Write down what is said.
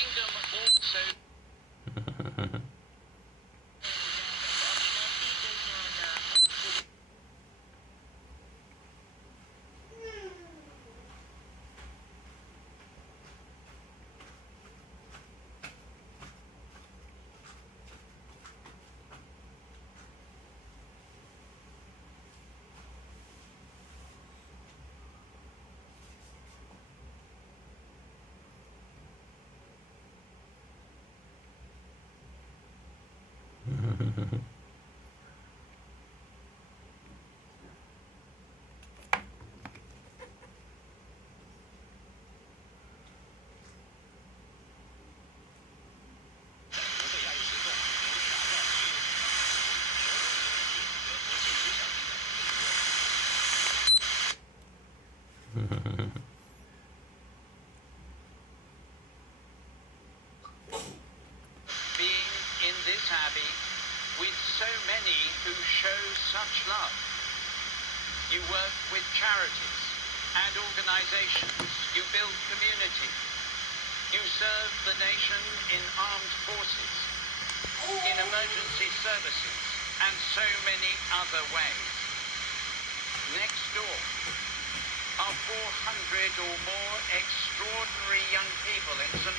kingdom also. Being in this abbey with so many who show such love. You work with charities and organizations. You build community. You serve the nation in armed forces, in emergency services, and so many other ways. Next door are 400 or more extraordinary young people in St.